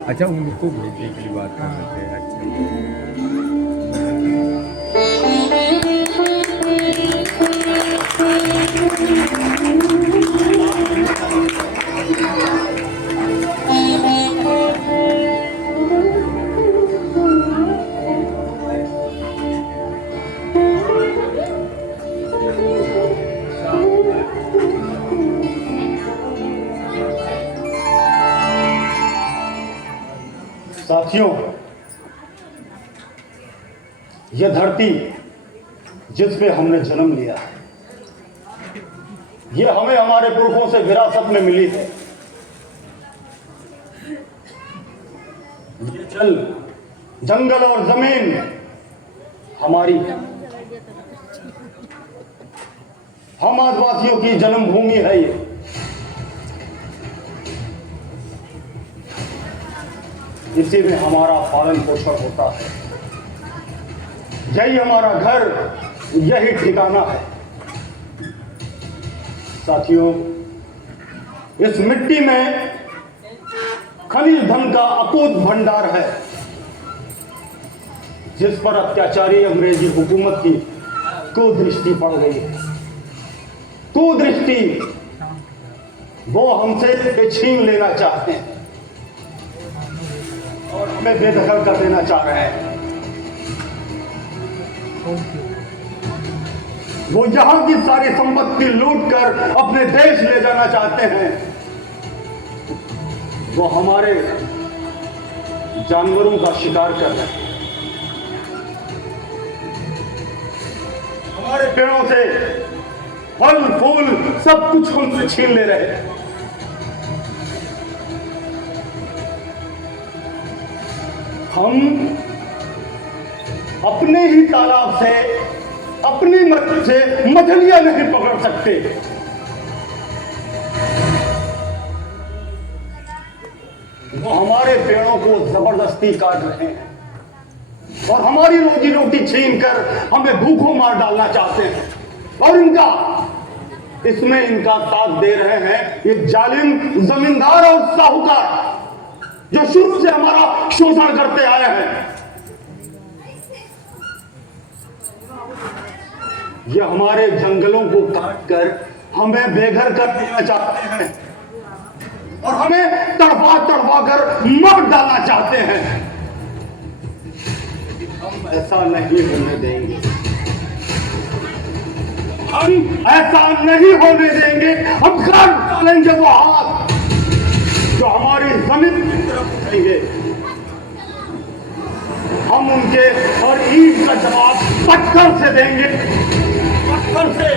अच्छा, उनको भेजने के लिए बात कर रहे थे। अच्छा। साथियों, यह धरती जिस पे हमने जन्म लिया है, यह हमें हमारे पुरखों से विरासत में मिली है। ये जल, जंगल और जमीन हमारी है। हम आदिवासियों की जन्मभूमि है ये। इसी में हमारा पालन पोषण होता है। यही हमारा घर, यही ठिकाना है। साथियों, इस मिट्टी में खनिज धन का अकूत भंडार है, जिस पर अत्याचारी अंग्रेजी हुकूमत की कुदृष्टि पड़ गई है। कुदृष्टि, वो हमसे छीन लेना चाहते हैं और हमें बेदखल कर देना चाह रहे हैं। वो यहां की सारी संपत्ति लूट कर अपने देश ले जाना चाहते हैं। वो हमारे जानवरों का शिकार कर रहे हैं। हमारे पेड़ों से फल फूल सब कुछ हमसे छीन ले रहे हैं। हम अपने ही तालाब से अपनी मर्जी से मछलियां नहीं पकड़ सकते। वो हमारे पेड़ों को जबरदस्ती काट रहे हैं और हमारी रोजी रोटी छीन कर हमें भूखों मार डालना चाहते हैं। और इसमें इनका साथ दे रहे हैं ये जालिम जमींदार और साहूकार, जो शुरू से हमारा शोषण करते आए हैं। ये हमारे जंगलों को काट कर हमें बेघर कर देना चाहते हैं और हमें तड़पा तड़पा कर मार डालना चाहते हैं। हम ऐसा नहीं होने देंगे। हम ऐसा नहीं होने देंगे। हम काट डालेंगे वो हाथ जो हमारी जमीन की तरफ उठेंगे। हम उनके और ईंट का जवाब पत्थर से देंगे, पत्थर से।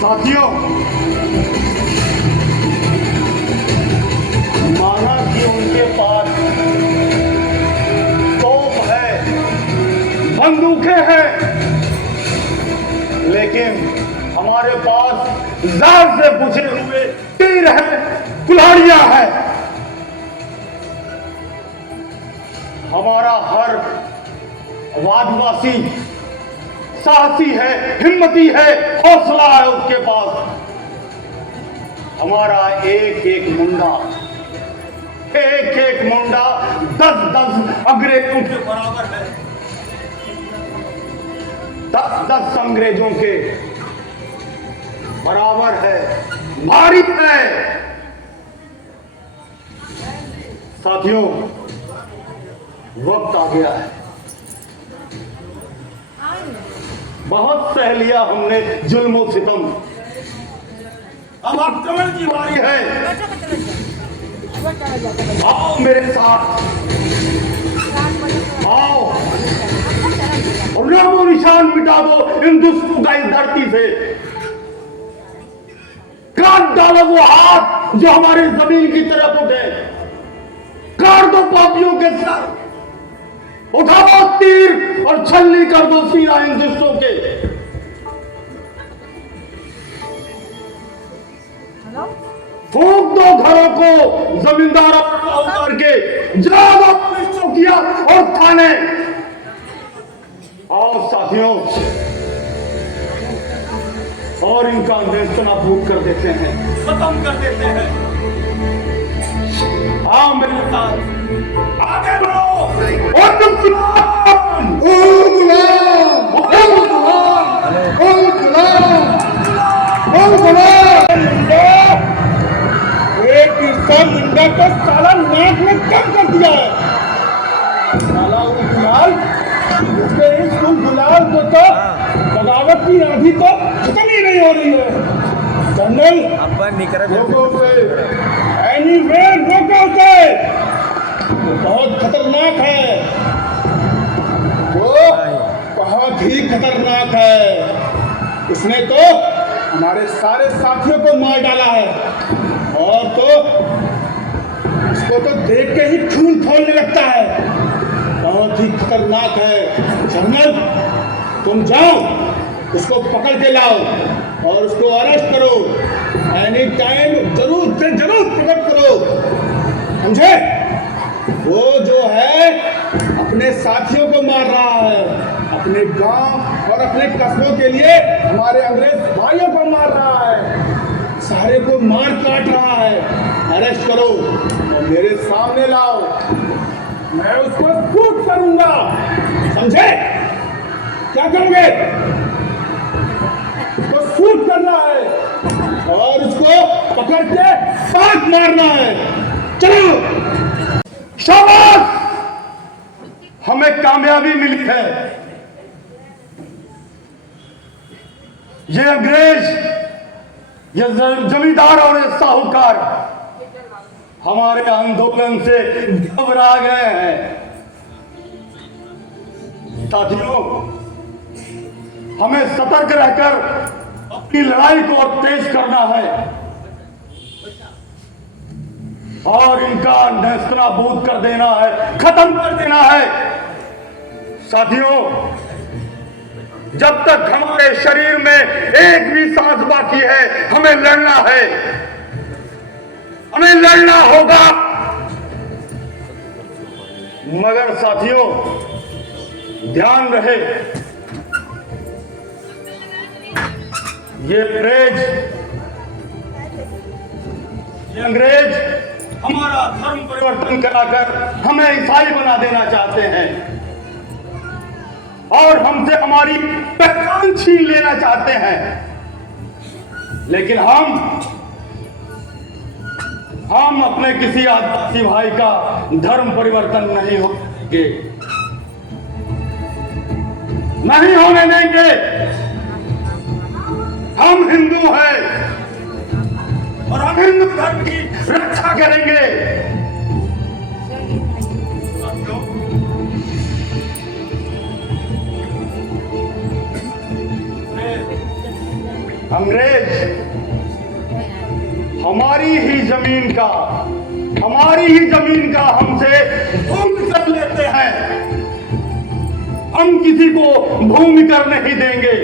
साथियों, माना कि उनके पास तोप है, बंदूकें हैं, लेकिन हमारे पास जार से बुझे हुए तीर है, कुल्हाड़ियां हैं। हमारा हर आदिवासी साहसी है, हिम्मती है, हौसला है उसके पास। हमारा एक एक मुंडा 10-10 अंग्रेजों के बराबर है। 10-10 अंग्रेजों के बराबर है, भारी है। साथियों, वक्त आ गया है। बहुत सह लिया हमने जुल्म और सितम। अब आक्रमण की बारी है। आओ मेरे साथ, आओ और नामो निशान मिटा दो इन दुष्टों का इस धरती से। काट डालो वो हाथ जो हमारी जमीन की तरफ उठे। काट दो पापियों के सर, उठाओ तीर और छलनी कर दो सीना इन दुष्टों के। फूंक दो घरों को जमींदारों साहूकार के, जला दो पुलिस चौकियां और थाने। आओ साथियों, और इनका नेस्तनाबूद कर देते हैं, खत्म कर देते हैं। हाँ मेरे साथ आगे बढ़ो। और तुम गुलाम, ओ गुलाम, ओ गुलाम, ओ गुलाम, ओ गुलाम। एक इंसान मुंडा को साला नाक में कम कर दिया है। साला वो गुलाल, उसके इस गुलाल को तो बगावत की आंधी तो खत्म ही नहीं हो रही है। जनरल रोको उसे, एनीवेयर रोको उसे, वो बहुत खतरनाक है, वो बहुत ही खतरनाक है। उसने तो हमारे सारे साथियों को मार डाला है और तो उसको तो देख के ही खून खौलने लगता है। बहुत ही खतरनाक है। जनरल तुम जाओ, उसको पकड़ के लाओ और उसको अरेस्ट करो। एनी टाइम जरूर से जरूर पकड़ करो, समझे? वो जो है अपने साथियों को मार रहा है, अपने गांव और अपने कस्बों के लिए हमारे अंग्रेज भाइयों को मार रहा है, सारे को मार काट रहा है। अरेस्ट करो और मेरे सामने लाओ, मैं उसको शूट करूंगा, समझे? क्या करोगे? उसको शूट करना है और उसको पकड़ के पाक मारना है। चलो, शाबाश, हमें कामयाबी मिली है। ये अंग्रेज, ये जमींदार और ये साहूकार हमारे आंदोलन से घबरा गए हैं। साथियों, हमें सतर्क रहकर अपनी लड़ाई को और तेज करना है और इनका नेस्तनाबूद कर देना है, खत्म कर देना है। साथियों, जब तक हमारे शरीर में एक भी सांस बाकी है, हमें लड़ना है, हमें लड़ना होगा। मगर साथियों, ध्यान रहे, ये अंग्रेज हमारा धर्म परिवर्तन कराकर हमें ईसाई बना देना चाहते हैं और हमसे हमारी पहचान छीन लेना चाहते हैं। लेकिन हम अपने किसी आदिवासी भाई का धर्म परिवर्तन नहीं होंगे, नहीं होने देंगे। हम हिंदू हैं और हम हिंदू धर्म की रक्षा करेंगे। अंग्रेज हमारी ही जमीन का हमसे भूमि कर लेते हैं। हम किसी को भूमि कर नहीं देंगे,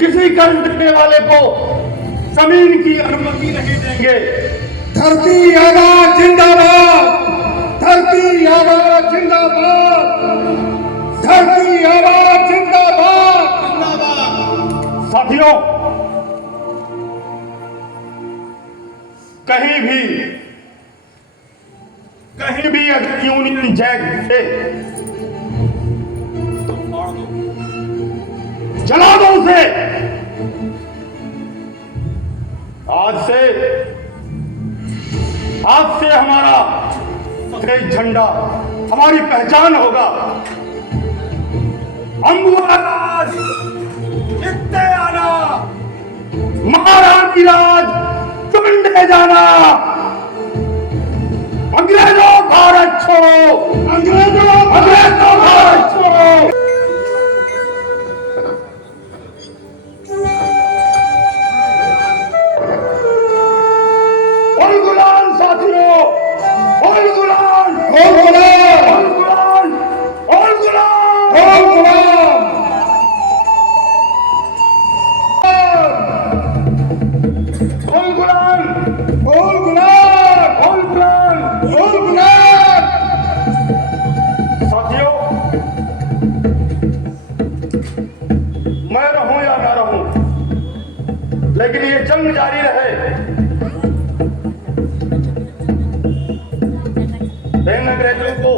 किसी कर देने वाले को जमीन की अनुमति नहीं देंगे। धरती आबाद जिंदाबाद, धरती आबाद जिंदाबाद, धरती आबाद जिंदाबाद, जिंदाबाद। साथियों, कहीं भी अगर यूनियन जैक है तो मार दो, जला दो उसे। आज से हमारा सफेद झंडा हमारी पहचान होगा। अम्बुराज जितने आना, महारानी राज चुंडे जाना। अंग्रेजों भारत छोड़ो, अंग्रेजों भारत छोड़ो। लेकिन ये जंग जारी रहे। इन अंग्रेजों को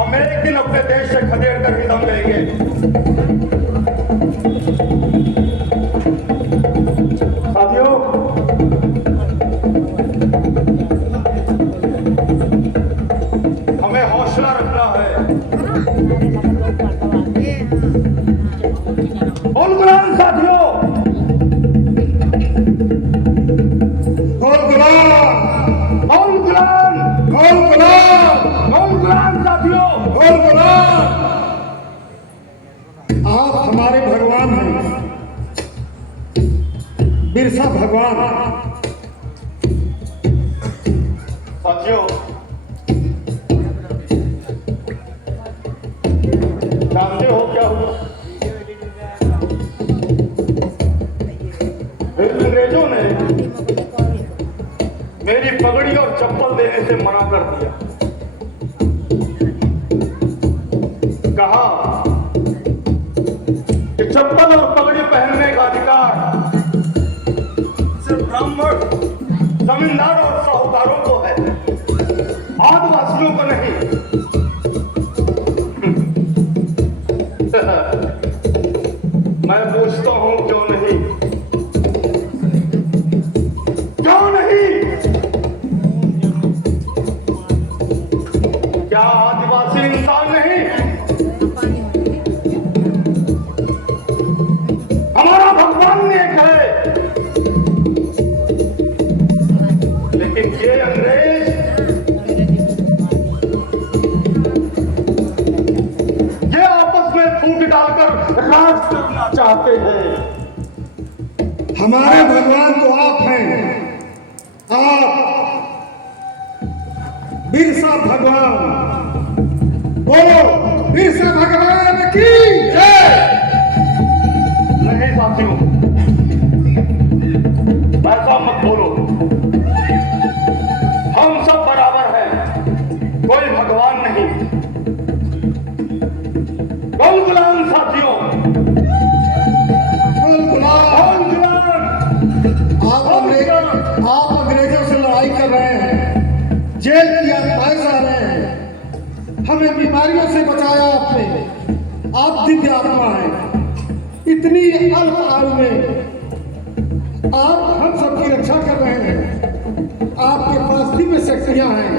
हम एक दिन अपने देश से खदेड़ कर ही दम लेंगे। साथियों, हमें हौसला रखना है। बोल गुलाम साथियों, बोल गुलाम, बोल गुलाम, बोल गुलाम, बोल गुलाम साथियों, बोल गुलाम। आप हमारे भगवान हैं, बिरसा भगवान। साथियों, जानते हो क्या हुआ? अंग्रेजों ने मेरी पगड़ी और चप्पल देने से मना कर दिया। कहा कि चप्पल और पगड़ी पहनने का अधिकार सिर्फ ब्राह्मण, जमींदार और साहूकारों को है, आदिवासियों को नहीं। मैं पूछता हूं क्यों नहीं? क्यों नहीं? क्या आदिवासी इंसान नहीं? हमारा भगवान ने है, लेकिन ये अंग्रेज ये आपस में फूट डालकर राज करना चाहते हैं। हमारे भगवान तो आप हैं, आप बिरसा भगवान। बोलो, बिरसा भगवान की जय। नहीं साथियों, ऐसा मत बोलो। हम सब बराबर हैं, कोई भगवान नहीं। बोल गुलाम साथियों, बोल गुलाम। बोल गुलाम। आप अंग्रेजों से लड़ाई कर रहे हैं, जेल की आत्माएं सह रहे हैं, हमें बीमारियों से बचाया आपने। आप दिव्य आत्मा हैं, इतनी अल्प आयु में आप हम सबकी रक्षा कर रहे हैं। आपके पास दिव्य शक्तियां हैं।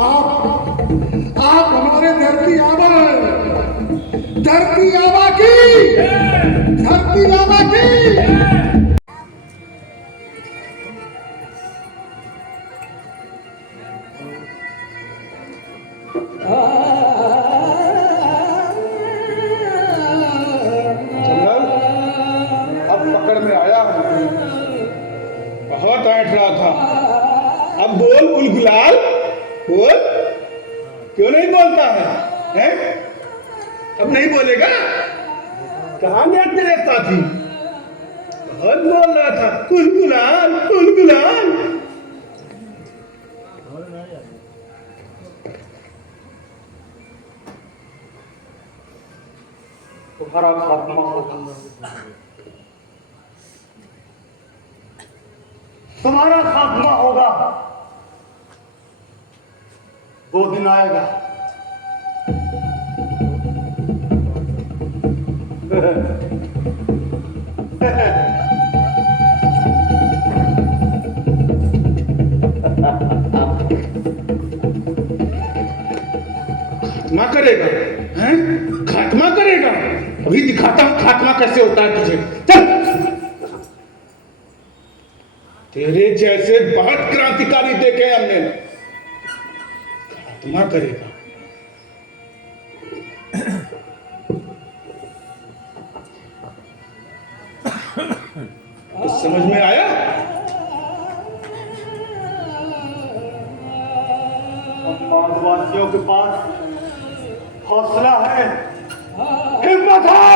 आप हमारे धरती आबा हैं, धरती आबा की, धरती आबा की। अब पकड़ में आया हूं, बहुत ऐठ रहा था। अब बोल गुलगुलाल, बोल। क्यों नहीं बोलता है, हैं? अब नहीं बोलेगा? कहाँ गया तेरे साथी? बहुत बोल रहा था, गुलगुलाल, गुलगुलाल। तुम्हारा खात्मा होगा, तुम्हारा खात्मा होगा। वो दिन आएगा। खात्मा करेगा, हैं? खात्मा करेगा? अभी दिखाता हूं खात्मा कैसे होता है तुझे। चल। तेरे जैसे बहुत क्रांतिकारी देखे हमने। खात्मा करेगा। तो समझ में आया? आदिवासियों के पास हौसला है, हिम्मत है।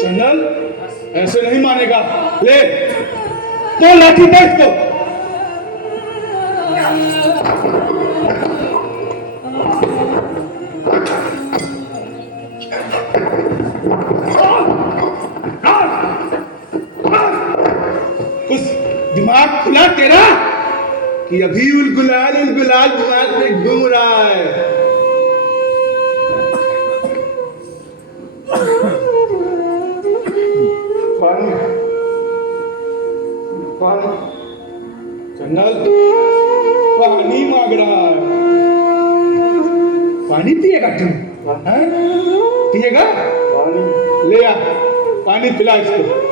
जनरल ऐसे नहीं मानेगा। ले तो लाठी दे इसको। दिमाग खुला तेरा कि अभी उलगुलाल दिमाग में घूम रहा है। पानी पानी जंगल पानी मांग रहा है। पानी पिएगा तू? पिएगा? पानी ले आ, पानी पिला इसको।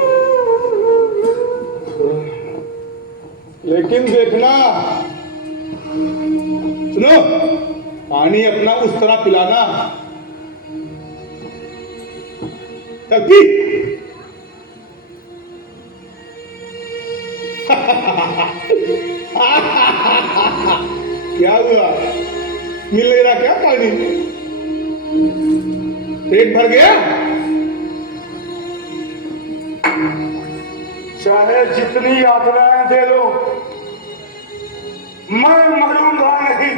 लेकिन देखना, सुनो, पानी अपना उस तरह पिलाना, चल पी। क्या हुआ, मिल नहीं रहा क्या पानी? पेट भर गया? चाहे जितनी यातनाएं दे लो, मैं मरूंगा नहीं,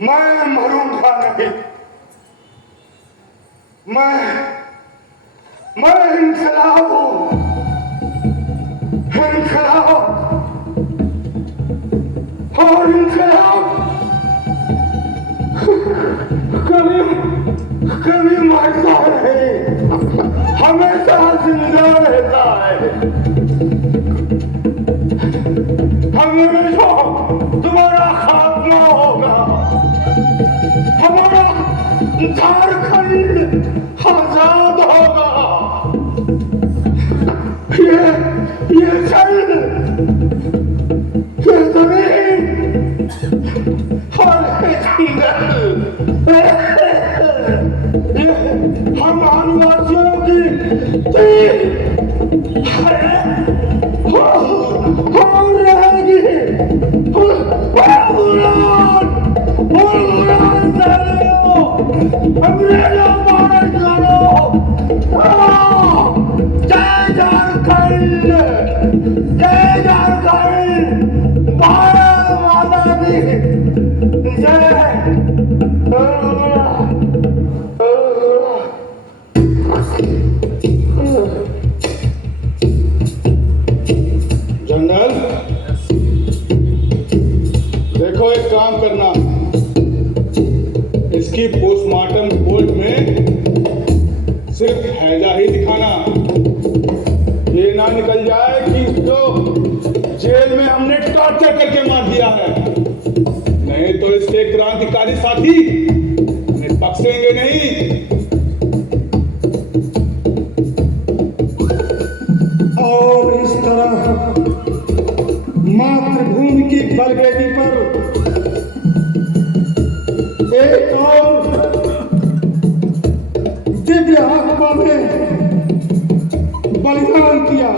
मैं मरूंगा नहीं। मैं इंकलाब हूं, इंकलाब, और इंकलाब कभी मरता नहीं, हमेशा जिंदा रहता है। हमेशा तुम्हारा खात्मा होगा, हमारा झारखंड आजाद होगा। ये चल, ये जमीन और ये जंगल, हम आदिवासियों की रहेगी। अंग्रेजों मारे चलो, जय झारखंड, जय झारखंड, भारत माता की जय। जनरल, देखो एक काम करना, इसकी पोस्टमार्टम रिपोर्ट में सिर्फ हैजा ही दिखाना, ये ना निकल जाए कि इसको जेल में हमने टॉर्चर करके मार दिया है, नहीं तो इसके क्रांतिकारी साथी हमें बख्शेंगे नहीं। और इस तरह मातृभूमि की बलवेदी पर एक और दिव्य आत्मा ने बलिदान किया।